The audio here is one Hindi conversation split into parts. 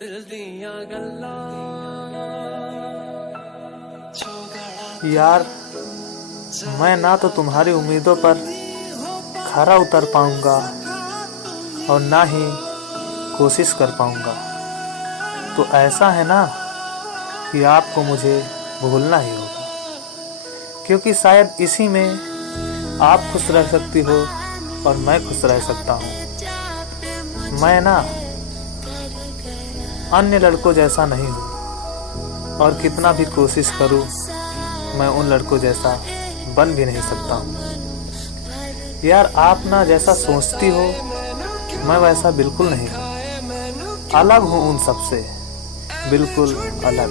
यार, मैं ना तो तुम्हारी उम्मीदों पर खरा उतर पाऊंगा और ना ही कोशिश कर पाऊंगा। तो ऐसा है ना कि आपको मुझे भूलना ही होगा, क्योंकि शायद इसी में आप खुश रह सकती हो और मैं खुश रह सकता हूँ। मैं ना अन्य लड़कों जैसा नहीं हूँ और कितना भी कोशिश करूँ मैं उन लड़कों जैसा बन भी नहीं सकता हूँ। यार, आप ना जैसा सोचती हो मैं वैसा बिल्कुल नहीं हूँ। अलग हूँ उन सब से, बिल्कुल अलग।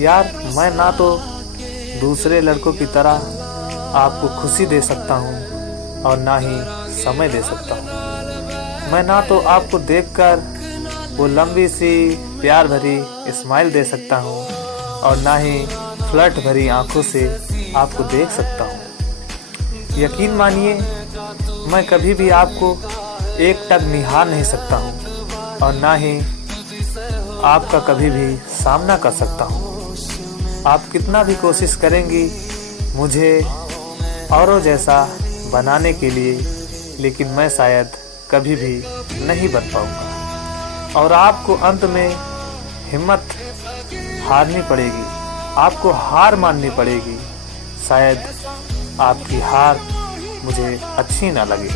यार, मैं ना तो दूसरे लड़कों की तरह आपको खुशी दे सकता हूँ और ना ही समय दे सकता हूँ। मैं ना तो आपको देखकर वो लंबी सी प्यार भरी स्माइल दे सकता हूँ और ना ही फ्लर्ट भरी आंखों से आपको देख सकता हूँ। यकीन मानिए, मैं कभी भी आपको एक टक निहार नहीं सकता हूँ और ना ही आपका कभी भी सामना कर सकता हूँ। आप कितना भी कोशिश करेंगी मुझे औरों जैसा बनाने के लिए, लेकिन मैं शायद कभी भी नहीं बन पाऊंगा और आपको अंत में हिम्मत हारनी पड़ेगी, आपको हार माननी पड़ेगी। शायद आपकी हार मुझे अच्छी ना लगे,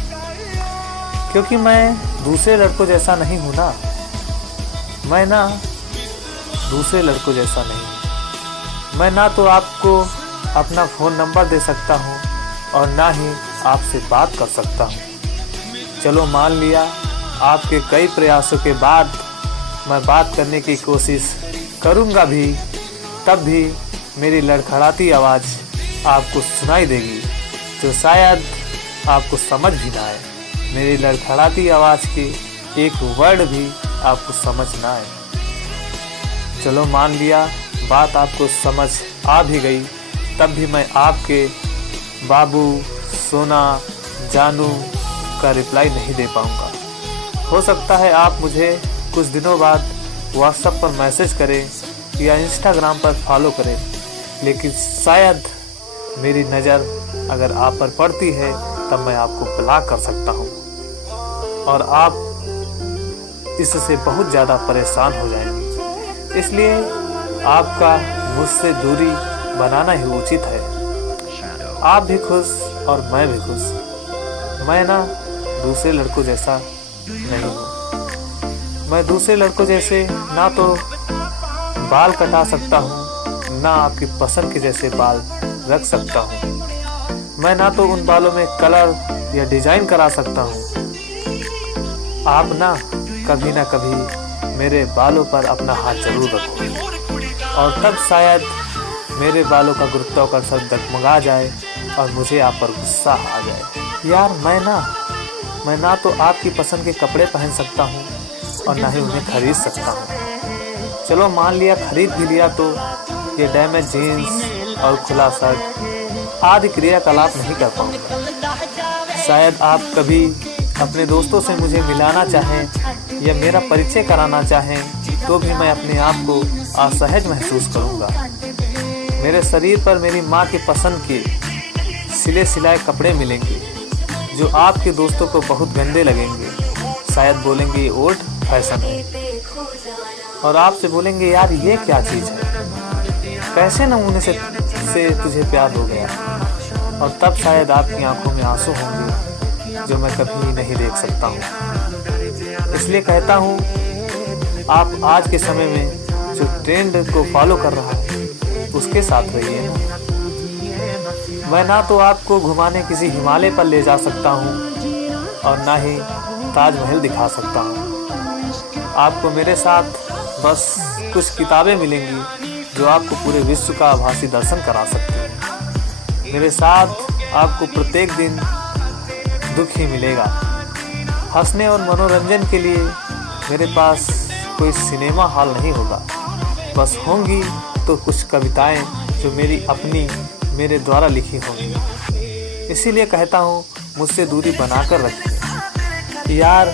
क्योंकि मैं दूसरे लड़कों जैसा नहीं हूँ ना। मैं ना दूसरे लड़कों जैसा नहीं। मैं ना तो आपको अपना फ़ोन नंबर दे सकता हूँ और ना ही आपसे बात कर सकता हूँ। चलो मान लिया, आपके कई प्रयासों के बाद मैं बात करने की कोशिश करूँगा भी, तब भी मेरी लड़खड़ाती आवाज़ आपको सुनाई देगी, जो शायद आपको समझ भी ना आए। मेरी लड़खड़ाती आवाज़ की एक वर्ड भी आपको समझ ना आए। चलो मान लिया बात आपको समझ आ भी गई, तब भी मैं आपके बाबू, सोना, जानू का रिप्लाई नहीं दे पाऊँगा। हो सकता है आप मुझे कुछ दिनों बाद व्हाट्सएप पर मैसेज करें या इंस्टाग्राम पर फॉलो करें, लेकिन शायद मेरी नज़र अगर आप पर पड़ती है तब मैं आपको ब्लॉक कर सकता हूँ और आप इससे बहुत ज़्यादा परेशान हो जाएंगे। इसलिए आपका मुझसे दूरी बनाना ही उचित है। आप भी खुश और मैं भी खुश। मैं ना दूसरे लड़कों जैसा नहीं हूँ। मैं दूसरे लड़कों जैसे ना तो बाल कटा सकता हूँ, ना आपकी पसंद के जैसे बाल रख सकता हूँ। मैं ना तो उन बालों में कलर या डिजाइन करा सकता हूँ। आप ना कभी मेरे बालों पर अपना हाथ जरूर रखो और तब शायद मेरे बालों का गुरुत्वाकर्षण डगमगा जाए और मुझे आप पर गुस्सा आ जाए। यार, मैं ना तो आपकी पसंद के कपड़े पहन सकता हूँ और ना ही उन्हें खरीद सकता हूँ। चलो मान लिया खरीद भी लिया तो ये डैमेज जीन्स और खुला शर्ट आदि क्रियाकलाप नहीं कर पाऊंगा। शायद आप कभी अपने दोस्तों से मुझे मिलाना चाहें या मेरा परिचय कराना चाहें तो भी मैं अपने आप को असहज महसूस करूंगा। मेरे शरीर पर मेरी माँ की पसंद के सिले सिलाए कपड़े मिलेंगे जो आपके दोस्तों को बहुत गंदे लगेंगे। शायद बोलेंगे ये ओल्ड फैशन है और आपसे बोलेंगे यार ये क्या चीज़ है, कैसे नमूने से तुझे प्यार हो गया। और तब शायद आपकी आंखों में आंसू होंगे जो मैं कभी नहीं देख सकता हूँ। इसलिए कहता हूँ, आप आज के समय में जो ट्रेंड को फॉलो कर रहा है उसके साथ रहिए। मैं ना तो आपको घुमाने किसी हिमालय पर ले जा सकता हूँ और ना ही ताजमहल दिखा सकता हूँ। आपको मेरे साथ बस कुछ किताबें मिलेंगी जो आपको पूरे विश्व का आभासी दर्शन करा सकती हैं। मेरे साथ आपको प्रत्येक दिन दुख ही मिलेगा। हंसने और मनोरंजन के लिए मेरे पास कोई सिनेमा हॉल नहीं होगा, बस होंगी तो कुछ कविताएं जो मेरी अपनी मेरे द्वारा लिखी होंगी। इसीलिए कहता हूँ मुझसे दूरी बनाकर रखिए। यार,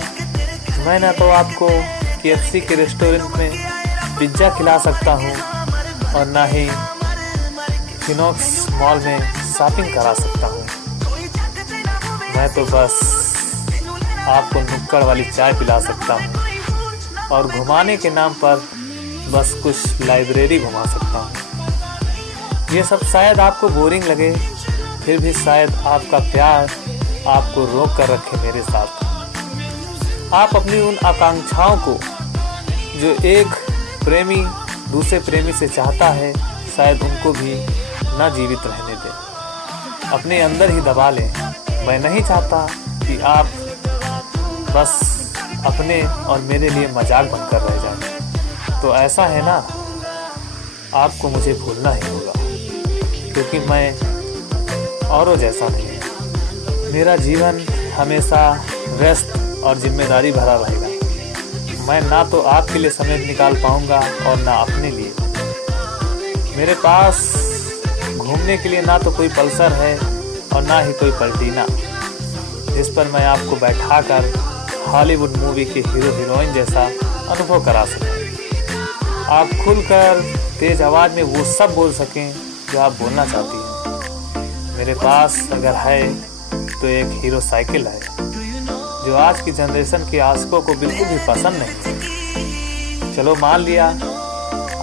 मैं ना तो आपको KFC के रेस्टोरेंट में पिज्ज़ा खिला सकता हूँ और ना ही फिनोक्स मॉल में शॉपिंग करा सकता हूँ। मैं तो बस आपको नुक्कड़ वाली चाय पिला सकता हूँ और घुमाने के नाम पर बस कुछ लाइब्रेरी घुमा सकता हूँ। ये सब शायद आपको बोरिंग लगे, फिर भी शायद आपका प्यार आपको रोक कर रखे मेरे साथ। आप अपनी उन आकांक्षाओं को जो एक प्रेमी दूसरे प्रेमी से चाहता है, शायद उनको भी न जीवित रहने दें, अपने अंदर ही दबा लें। मैं नहीं चाहता कि आप बस अपने और मेरे लिए मजाक बनकर रह जाएं। तो ऐसा है ना, आपको मुझे भूलना ही होगा, क्योंकि मैं औरों जैसा नहीं हूँ। मेरा जीवन हमेशा व्यस्त और जिम्मेदारी भरा रहेगा। मैं ना तो आपके लिए समय निकाल पाऊंगा और ना अपने लिए। मेरे पास घूमने के लिए ना तो कोई पल्सर है और ना ही कोई पल्टीना, जिस पर मैं आपको बैठा कर हॉलीवुड मूवी के हीरो हीरोइन जैसा अनुभव करा सकूं। आप खुलकर तेज आवाज़ में वो सब बोल सकें जो आप बोलना चाहती हैं। मेरे पास अगर है तो एक हीरो साइकिल है, जो आज की जनरेशन के आशिकों को बिल्कुल भी पसंद नहीं। चलो मान लिया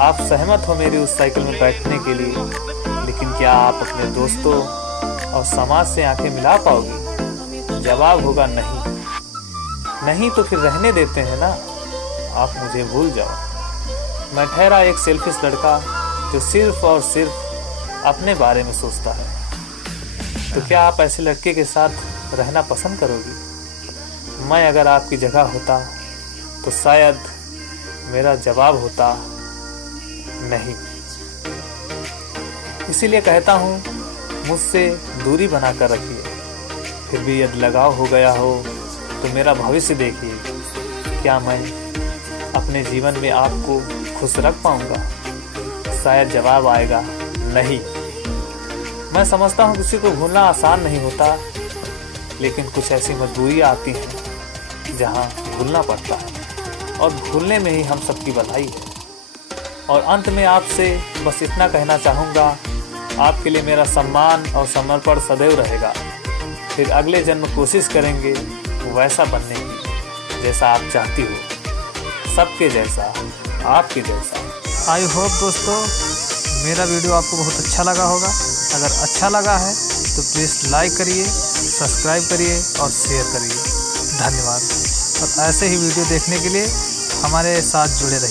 आप सहमत हो मेरी उस साइकिल में बैठने के लिए, लेकिन क्या आप अपने दोस्तों और समाज से आंखें मिला पाओगी? जवाब होगा नहीं। नहीं तो फिर रहने देते हैं ना, आप मुझे भूल जाओ। मैं ठहरा एक सेल्फिश लड़का जो सिर्फ और सिर्फ अपने बारे में सोचता है। तो क्या आप ऐसे लड़के के साथ रहना पसंद करोगी? मैं अगर आपकी जगह होता तो शायद मेरा जवाब होता नहीं। इसीलिए कहता हूँ, मुझसे दूरी बना कर रखिए। फिर भी यदि लगाव हो गया हो तो मेरा भविष्य देखिए। क्या मैं अपने जीवन में आपको खुश रख पाऊँगा? शायद जवाब आएगा नहीं। मैं समझता हूँ किसी को भूलना आसान नहीं होता, लेकिन कुछ ऐसी मजबूरियाँ आती हैं जहाँ भूलना पड़ता है, और भूलने में ही हम सबकी भलाई है। और अंत में आपसे बस इतना कहना चाहूँगा, आपके लिए मेरा सम्मान और समर्पण सदैव रहेगा। फिर अगले जन्म कोशिश करेंगे वैसा बनने की जैसा आप चाहती हो, सबके जैसा, आपके जैसा। आई होप दोस्तों मेरा वीडियो आपको बहुत अच्छा लगा होगा। अगर अच्छा लगा है तो प्लीज़ लाइक करिए, सब्सक्राइब करिए और शेयर करिए। धन्यवाद। और ऐसे ही वीडियो देखने के लिए हमारे साथ जुड़े रहिए।